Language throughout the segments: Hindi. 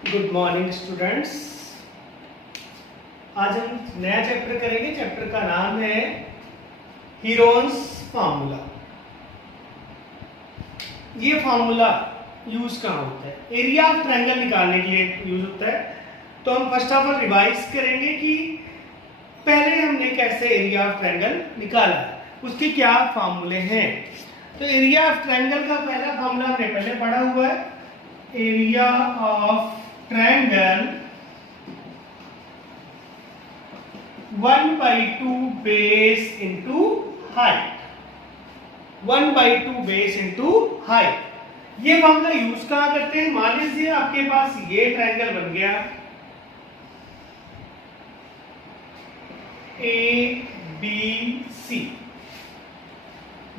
Good morning students. आज हम नया चैप्टर करेंगे। चैप्टर का नाम है हीरोन्स फार्मूला। ये फार्मूला यूज कहाँ होता है? एरिया ऑफ ट्रायंगल निकालने के लिए यूज होता है। तो हम फर्स्ट ऑफ ऑल रिवाइज करेंगे कि पहले हमने कैसे एरिया ऑफ ट्रायंगल निकाला, उसके क्या फार्मूले हैं। तो एरिया ऑफ ट्रायंगल का पहला फार्मूला हमने पहले पढ़ा हुआ है। Area of triangle 1/2 base into height. 1/2 base into height. ये फॉर्मूला यूज कहां करते हैं? मान लीजिए आपके पास ये ट्रायंगल बन गया ABC।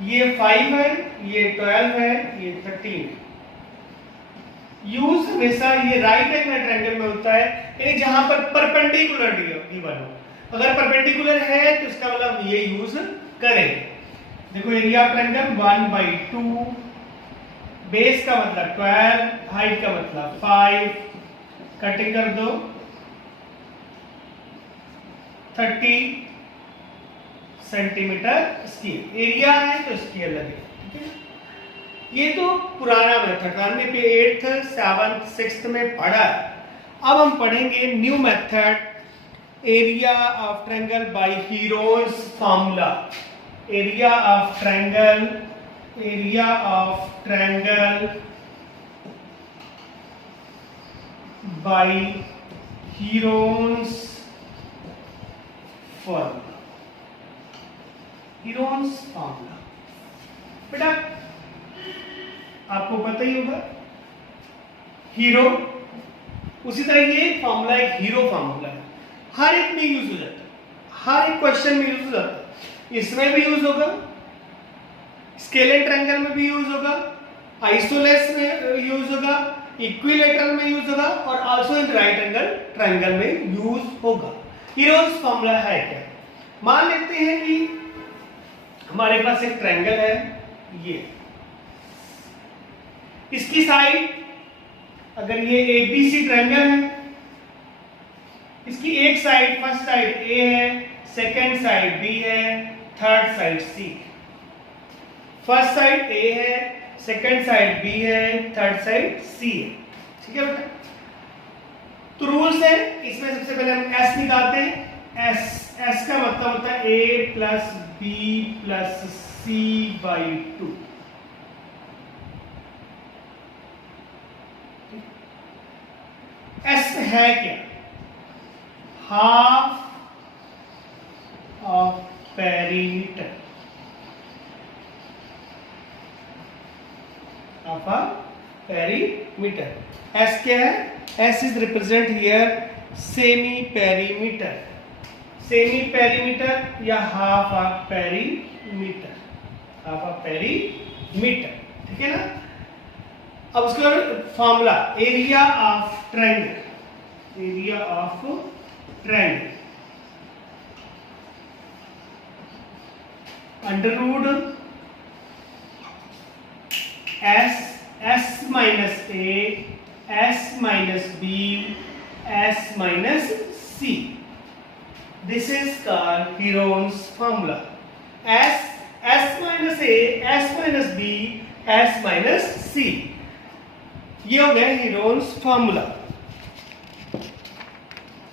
ये 5 है, ये 12 है, ये 13 है। यूज हमेशा ये राइट एंगल ट्रायंगल में होता है, यानी जहां पर परपेंडिकुलर गिवन हो। अगर परपेंडिकुलर है तो इसका मतलब ये यूज करें। देखो एरिया ऑफ ट्रायंगल 1/2, बेस का मतलब 12, हाइट का मतलब 5, कटिंग कर दो 30 सेंटीमीटर स्क्वायर। एरिया है तो स्क्वायर लगेगा, ठीक है। ये तो पुराना मेथड हमने पे 8th 7th 6th में पढ़ा है। अब हम पढ़ेंगे new method, area of triangle by Heron's formula. Area of triangle, area of triangle by Heron's formula. Heron's formula बेटा आपको पता ही होगा, हीरो। उसी तरह ये फार्मूला एक हीरो फार्मूला है, हर एक में यूज हो जाता है, हर एक क्वेश्चन में यूज हो जाता है। इसमें भी यूज होगा, स्केलर ट्रायंगल में भी यूज होगा, आइसोलेस में यूज होगा, इक्विलेटरल में यूज होगा और also in right angle triangle में यूज होगा। हीरोन्स फार्मूला है क्या? मान लेते हैं कि हमारे पास एक ट्रायंगल है, ये इसकी साइड, अगर ये ABC ट्रायंगल है, इसकी एक साइड, फर्स्ट साइड A है, सेकंड साइड B है, third side C। First side A है, सेकंड साइड B है, थर्ड साइड C है, ठीक है बेटा। तो रूल्स है, इसमें सबसे पहले हम S निकालते हैं। S का मतलब होता है A plus B plus C/2। S है क्या? Half of perimeter. Half of perimeter. S क्या है? S is represent here semi perimeter. Semi perimeter या half of perimeter, half of perimeter, ठीक है ना। अब उसका formula area of triangle, area of triangle under root S minus A, S minus B, S minus C। This is called Heron's formula. S minus A, S minus B, S minus C। ये हो गया हीरोन्स फार्मूला।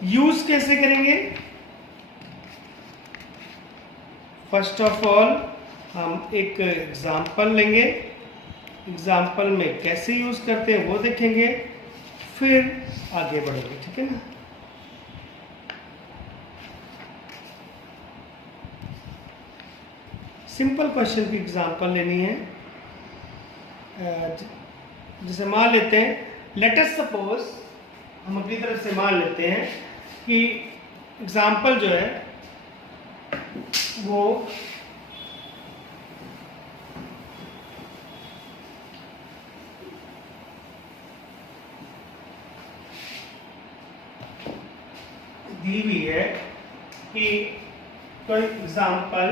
यूज कैसे करेंगे? फर्स्ट ऑफ ऑल हम एक एग्जांपल लेंगे, एग्जांपल में कैसे यूज करते हैं वो देखेंगे, फिर आगे बढ़ेंगे, ठीक है ना। सिंपल क्वेश्चन की एग्जांपल लेनी है। जैसे मान लेते हैं, लेट अस सपोज, हम अपनी तरफ से मान लेते हैं कि एग्जाम्पल जो है वो दी हुई है कि कोई example,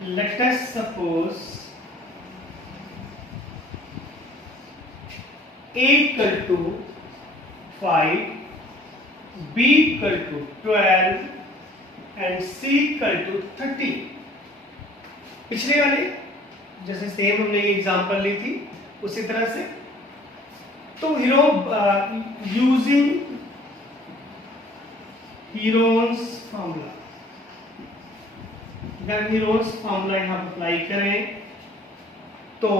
let us suppose equal to 5, B equal to 12 and C equal to 30। पिछले वाले जैसे सेम हमने ये एग्जांपल ली थी उसी तरह से। तो यूजिंग हीरोन्स फॉर्मूला, अगर हीरोन्स फॉर्मूला यहाँ अप्लाई करें तो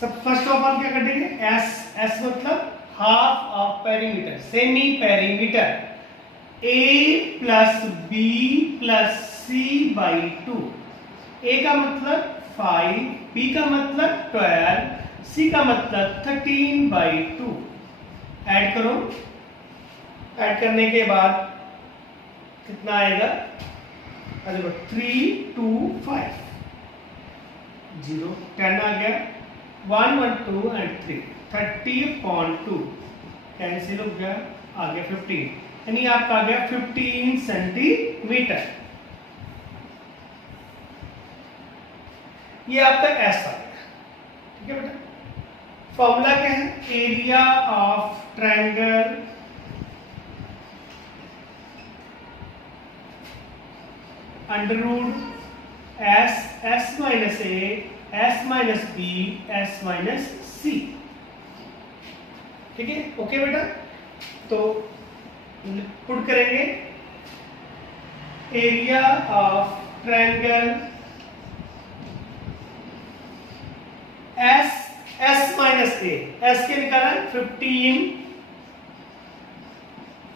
सब फर्स्ट ऑफ ऑल क्या कर देंगे, एस मतलब half of perimeter, semi perimeter, a plus b plus c by 2। A का मतलब 5, बी का मतलब 12, सी का मतलब 13 बाई 2। ऐड करो, ऐड करने के बाद कितना आएगा, 3, 2, 5, 0, 10 आ गया, 1, 1, 2 एंड 3, 30.2 कैंसिल हो गया, आ गया 15, यानी आपका आ गया 15 सेंटीमीटर। ये आपका एस आ गया, ठीक है बेटा। फॉर्मूला क्या है, area of triangle under root S minus A, S minus B, S minus C. ठीक है, ओके बेटा। तो पुट करेंगे area of triangle S minus A, S के निकाला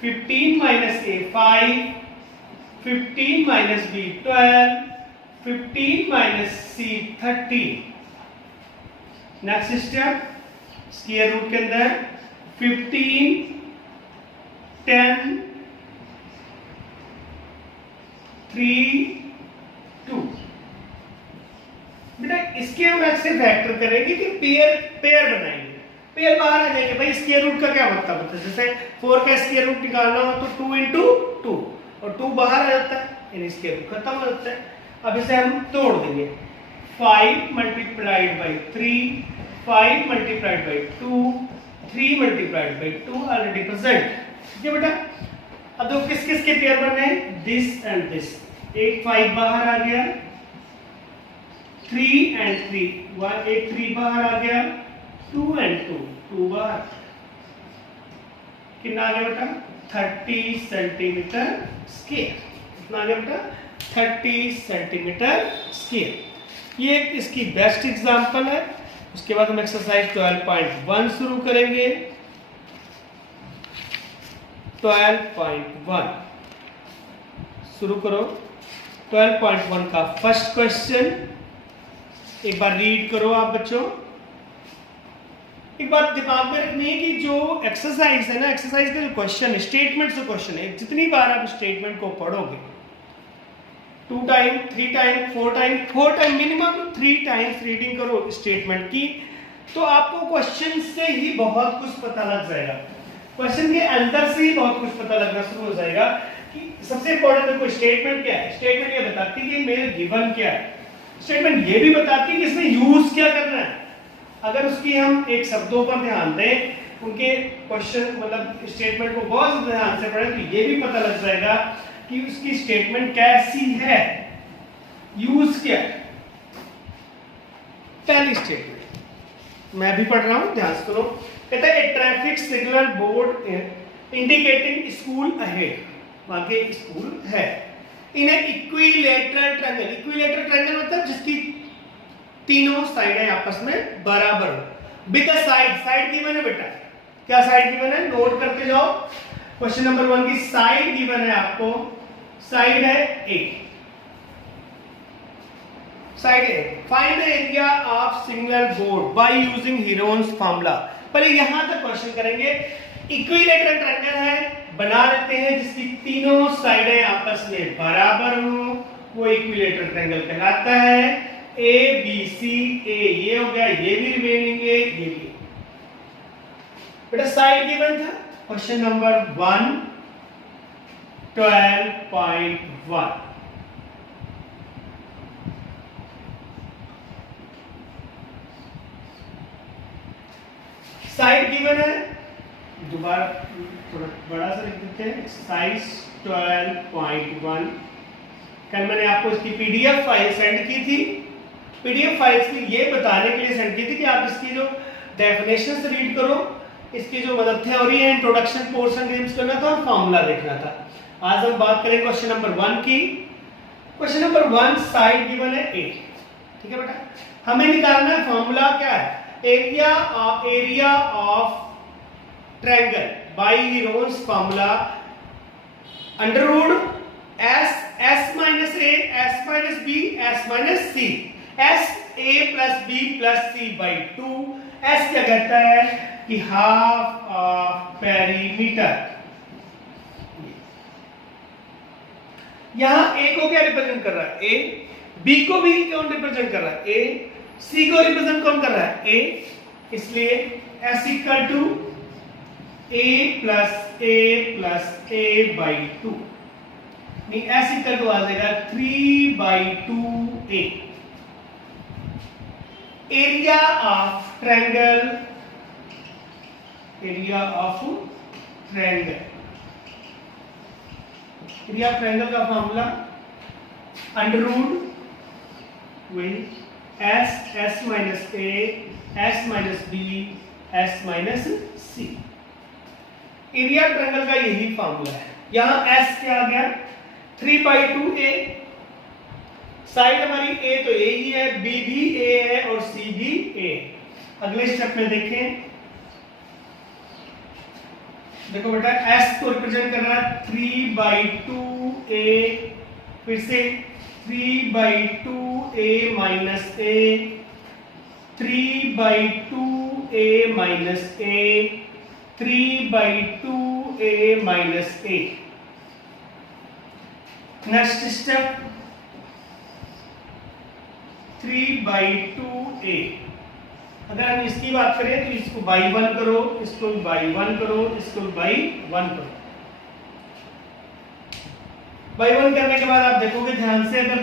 15 minus A 5, 15 minus B 12, 15 minus C 13। Next step square root के अंदर 15, 10, 3, 2। बेटा इसके हम ऐसे फैक्टर करेंगे कि पेयर बनाएंगे, पेयर बाहर आ जाएंगे। भाई स्क्वायर रूट का क्या मतलब होता है, जैसे 4 का स्क्वायर रूट निकालना हो तो 2 into 2 और 2 बाहर आ जाता है, यानी स्क्वायर रूट खत्म हो जाता है। अब इसे हम तोड़ देंगे, 5 multiplied by 3, 5 multiplied by 2, 3 multiplied by 2 already present. ठीक है बेटा। अब देखो किस किस के पेयर बने, दिस एंड दिस, एक 5 बाहर आ गया, 3 एंड 3, एक 3 बाहर आ गया, 2 एंड 2 बाहर, कितना आ गया बेटा 30 सेंटीमीटर स्क्वायर। कितना आ गया बेटा 30 सेंटीमीटर स्क्वायर। ये इसकी बेस्ट एग्जांपल है। उसके बाद हम एक्सरसाइज 12.1 शुरू करेंगे। 12.1 शुरू करो। 12.1 का फर्स्ट क्वेश्चन एक बार रीड करो आप बच्चों। एक बात दिमाग में रखनी है कि जो एक्सरसाइज है ना, एक्सरसाइज का जो क्वेश्चन है, स्टेटमेंट से क्वेश्चन है, जितनी बार आप स्टेटमेंट को पढ़ोगे, 2 time, 3 time, 4 time minimum 3 times reading करो स्टेटमेंट की, तो आपको क्वेश्चन से ही बहुत कुछ पता लग जाएगा। क्वेश्चन के अंदर से ही बहुत कुछ पता लगना शुरू हो जाएगा कि सबसे इंपॉर्टेंट देखो स्टेटमेंट क्या है। स्टेटमेंट ये बताती है कि मेरे गिवन क्या है। स्टेटमेंट ये भी बताती है कि इसमें यूज क्या करना है। अगर उसकी हम एक शब्दों पर ध्यान दें, उनके क्वेश्चन मतलब स्टेटमेंट को बहुत ध्यान से पढ़ें, तो ये भी पता लग जाएगा कि उसकी स्टेटमेंट कैसी है, यूज क्या है। पहली स्टेटमेंट मैं भी पढ़ रहा हूं, ध्यान से सुनो। कहता है a traffic signal board indicating school ahead, वहां के स्कूल है, in equilateral triangle. Equilateral triangle मतलब जिसकी तीनों साइडें आपस में बराबर हो। विद द साइड गिवन है बेटा, क्या साइड गिवन है नोट करते जाओ। क्वेश्चन नंबर 1 की साइड गिवन है आपको, साइड है A, side A। Find the area of signal board by using Heron's formula. पहले यहां तक क्वेश्चन करेंगे। इक्विलेटरल ट्रायंगल है, बना लेते हैं जिसकी तीनों साइडें आपस में बराबर हो, वो इक्विलेटरल ट्रायंगल कहलाता है। ए बी सी, ए ये हो गया, ये भी रिमेनिंग है, ये भी। बेटा साइड गिवन था क्वेश्चन नंबर 1 12.1। साइड गिवन है, दोबारा थोड़ा बड़ा सा लिख देते हैं, एक्सरसाइज 12.1। कल मैंने आपको इसकी पीडीएफ फाइल सेंड की थी। पीडीएफ फाइल्स की ये बताने के लिए सेंड की थी कि आप इसकी जो डेफिनेशन रीड करो, इसकी जो मतलब थ्योरी है, इंट्रोडक्शन पोर्शन रीड करना था और फार्मूला देखना था। आज हम बात करें क्वेश्चन नंबर 1 की। क्वेश्चन नंबर 1 साइड गिवन है ए, ठीक है बेटा। हमें निकालना है फार्मूला क्या है, area of triangle by Heron's formula under root s minus a s minus b s minus c s a plus b plus c by 2। s क्या कहता है कि हाफ ऑफ पेरीमीटर। यहां a को क्या रिप्रेजेंट कर रहा है, a, b को भी कौन रिप्रेजेंट कर रहा है, a, c को रिप्रेजेंट कौन कर रहा है, a। इसलिए s equal to a plus a by 2, नहीं s इक्वल टू आ जाएगा 3/2a। Area of triangle, area of triangle का फॉर्मूला अंडर रूट वही s minus a s minus b s minus c। Area triangle का यही फॉर्मूला है। यहां s क्या आ गया 3/2a, साइड हमारी a तो a ही है, b भी a है और c भी a। अगले स्टेप में देखें, देखो बेटा s को रिप्रेजेंट कर रहा है 3/2a, फिर से 3/2a minus a, 3/2a minus a, 3/2a minus a। Next step 3/2a। अगर हम इसकी बात करें तो इसको बाई 1 करो, इसको बाई 1 करो, इसको बाई 1 करो। बाई 1 करने के बाद आप देखोगे ध्यान से, अगर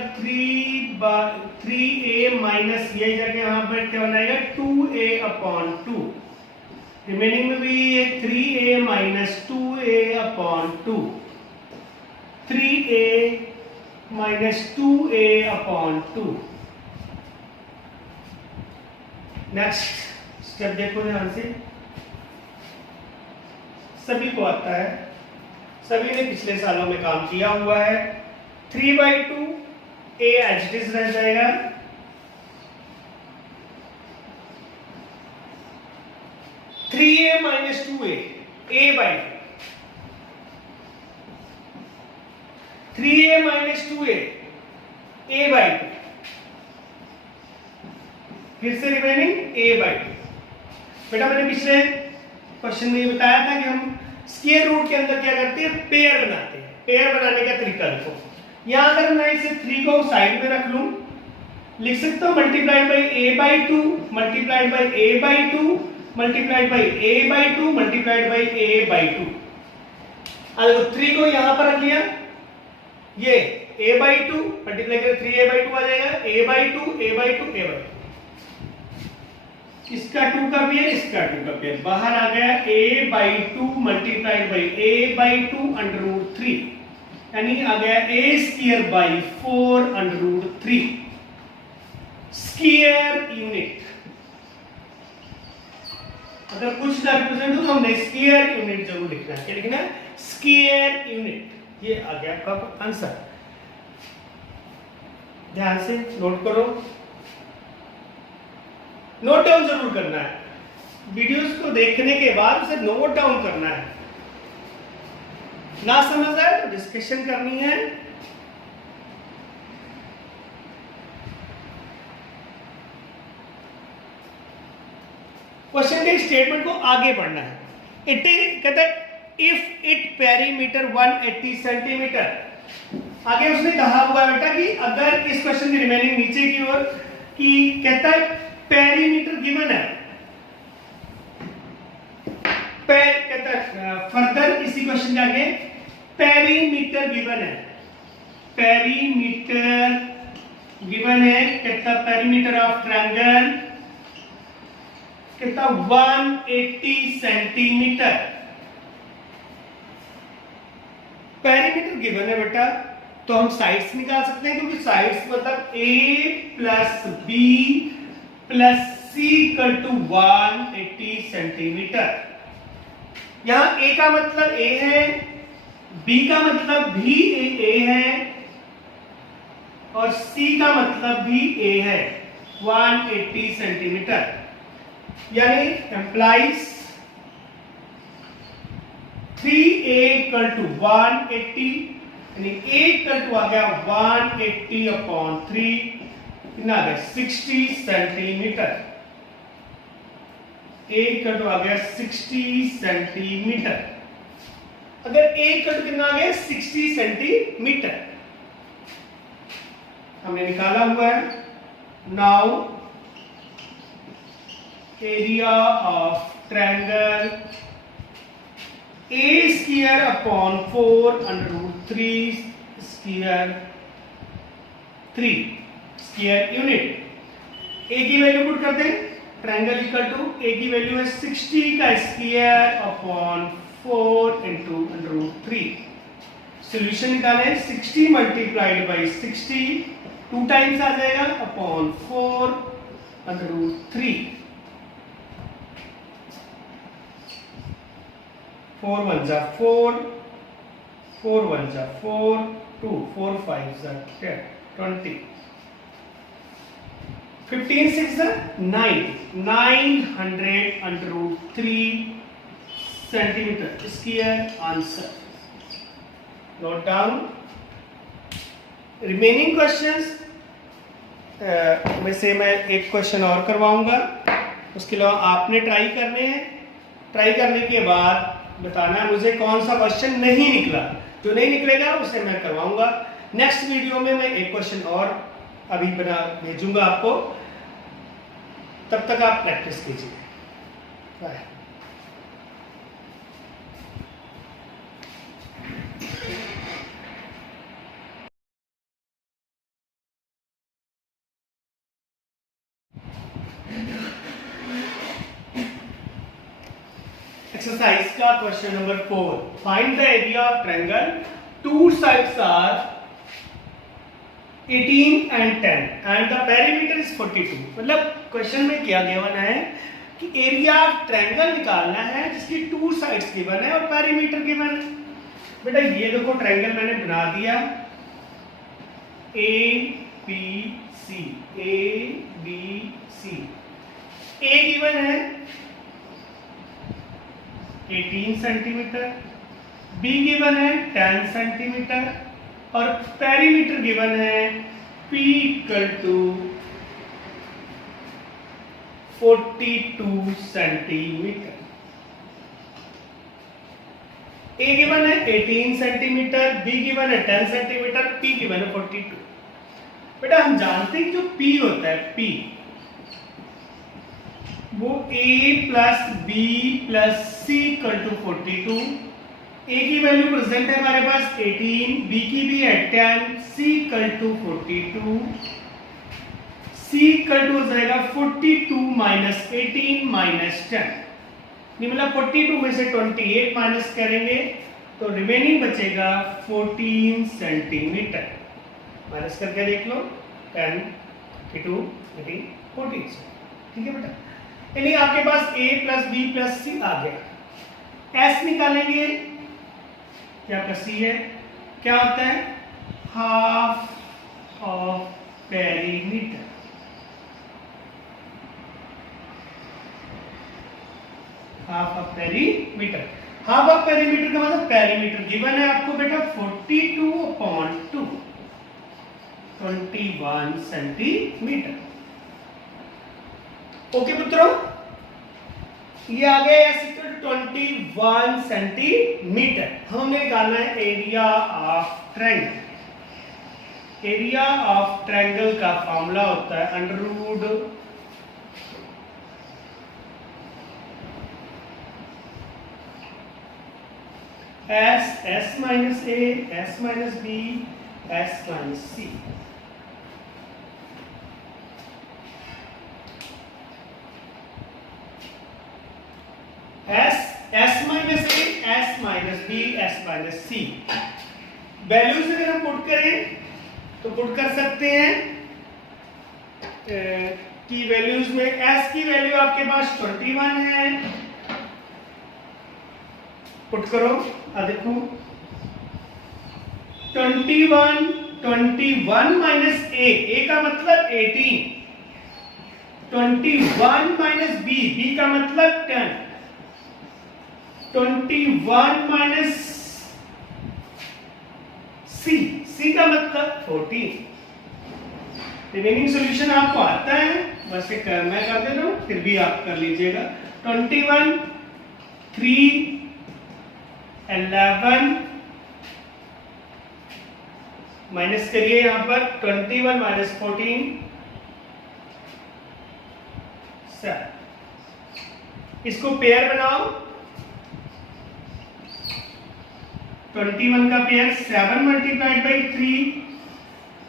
3a माइनस ये जगह यहां पर क्या बनाएगा 2a/2, रिमेनिंग में भी ये 3a minus 2a/2, 3a minus 2a/2। Next step देखो ध्यान से, सभी को आता है, सभी ने पिछले सालों में काम किया हुआ है। 3/2a एज इट इज रह जाएगा, 3a minus 2a a/2, 3a minus 2a a/2, फिर से रिमेनिंग a/2। बेटा मैंने पिछले क्वेश्चन में ये बताया था कि हम स्क्वायर रूट के अंदर क्या करते हैं, पेयर बनाते हैं। पेयर बनाने का तरीका देखो, यहां अगर मैं इसे 3 को साइड में रख लूं, लिख सकता हूं multiplied by a/2 multiplied by a/2 multiplied by a/2 multiplied by a/2। अब 3 को यहां पर रख लिया, ये a/2 मल्टीप्लाई कर 3a/2 आ जाएगा, a/2 इसका 2 का पेयर, इसका 2 का पेयर बाहर आ गया, a/2 multiplied by a/2 under root 3, यानी आ गया a square by 4 under root 3 square unit. अगर कुछ ना रिप्रेजेंट हो तो हमने स्क्वायर यूनिट जरूर लिखना है। क्या लिखना है, स्क्वायर यूनिट। ये आ गया आपका आंसर। ध्यान से नोट करो, नोट डाउन जरूर करना है, वीडियोस को देखने के बाद उसे नोट डाउन करना है। ना समझ आए तो डिस्कशन करनी है। क्वेश्चन के स्टेटमेंट को आगे पढ़ना है। इट कहता है इफ इट पेरीमीटर 180 सेंटीमीटर। आगे उसने कहा हुआ बेटा कि अगर इस क्वेश्चन की रिमेनिंग नीचे की ओर कि कहता है पेरीमीटर गिवन है, कहता है फर्दर इसी क्वेश्चन के आगे पेरीमीटर गिवन है, पेरीमीटर गिवन है, कहता पेरीमीटर ऑफ ट्रायंगल कितना 180 सेंटीमीटर। पेरीमीटर गिवन है बेटा, तो हम साइड्स निकाल सकते हैं, क्योंकि साइड्स मतलब a plus b plus c equal to 180 centimetre. यहां a का मतलब a है, b का मतलब भी a है और c का मतलब भी a है, 180 सेंटीमीटर। यानी एम्प्लाइज 3a इक्वल टू 180, यानी a इक्वल टू आ गया 180 अपॉन 3, कितना आ गया 60 सेंटीमीटर। a इक्वल टू आ गया 60 सेंटीमीटर। अगर a इक्वल टू कितना आ गया 60 सेंटीमीटर हमने निकाला हुआ है। Now area of triangle a square upon 4 under root 3 square 3 square unit. a की वैल्यू पुट कर दें, ट्रायंगल इक्वल टू a की वैल्यू है 60 का square upon 4 into under root 3। Solution निकालें, 60 मल्टीप्लाइड बाई 60 2 टाइम्स आ जाएगा अपॉन 4 अंडर रूट 3। 4 1 जा 4, 4 1 जा 4, 2 4 5 जा 10 20, 15 6 जा 9, 900 under root 3 centimetre square answer. Note down. Remaining questions में से मैं एक क्वेश्चन और करवाऊंगा, उसके अलावा आपने ट्राई करने हैं। ट्राई करने के बाद बताना मुझे कौन सा क्वेश्चन नहीं निकला। जो नहीं निकलेगा उसे मैं करवाऊंगा। नेक्स्ट वीडियो में मैं एक क्वेश्चन और अभी बना भेजूंगा आपको, तब तक आप प्रैक्टिस कीजिए। बाय। एक्सरसाइज का question number 4, find the area of triangle, two sides are 18 and 10 and the perimeter is 42। मतलब क्वेश्चन में क्या गिवन है कि एरिया ऑफ ट्रायंगल निकालना है जिसकी टू साइड्स गिवन है और पेरीमीटर गिवन है। बेटा ये देखो ट्रायंगल मैंने बना दिया, ABC, ABC। A गिवन है 18 सेंटीमीटर, B गिवन है 10 सेंटीमीटर और पेरीमीटर गिवन है P equal to 42 centimetre. A given है 18 सेंटीमीटर, B गिवन है 10 सेंटीमीटर, P गिवन है 42। बेटा हम जानते हैं कि जो P होता है P वो A plus B plus C equal to 42। A की वैल्यू प्रेजेंट है हमारे पास 18, B की भी है 10, C equal to 42, C equal to हो जाएगा 42 माइनस 18 माइनस 10। मतलब 42 में से 28 माइनस करेंगे तो रिमेनिंग बचेगा 14 सेंटीमीटर। माइनस करके देख लो, 10 52 18 14। ठीक है बेटा, यानी आपके पास A plus B plus C आ गया। S निकालेंगे, क्या आपका C है, क्या होता है half of perimeter. Half of perimeter, half of perimeter का मतलब पेरीमीटर गिवन है आपको बेटा 42/2, 21 सेंटीमीटर। ओके पुत्रों, ये आ गया S इक्वल टू 21 सेंटीमीटर। हमने निकालना है area of triangle. Area of triangle का फॉर्मूला होता है under root S minus A, S minus B, S minus C। B S minus C. Values अगर हम पुट करें तो पुट कर सकते हैं की वैल्यूज में एस की वैल्यू आपके पास 21 है, पुट करो। देखो 21 माइनस ए का मतलब 18, 21 माइनस बी का मतलब 10, 21 माइनस सी का मतलब 14। रिमेनिंग सॉल्यूशन आपको आता है, बस एक मैं कर देता हूं, फिर भी आप कर लीजिएगा। 21 3 11 माइनस करिए यहां पर 21 माइनस 14 7। इसको पेयर बनाओ, 21 का pair 7 multiplied by 3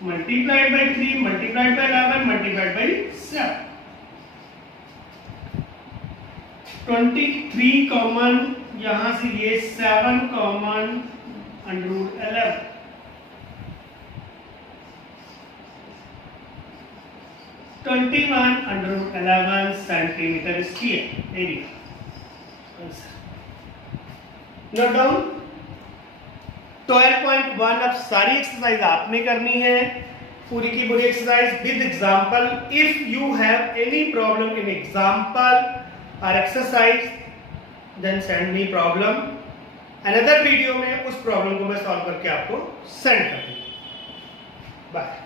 multiplied by 3 multiplied by 11 multiplied by 7। 23 common, यहां से ये 7 common √11, 21 √11 centimetre square area. Note down. 12.1 अब सारी एक्सरसाइज आपने करनी है, पूरी की पूरी exercise with example. If you have any problem in example और exercise then send me problem. Another video में उस प्रॉब्लम को मैं सॉल्व करके आपको सेंड कर दूंगा। बाय।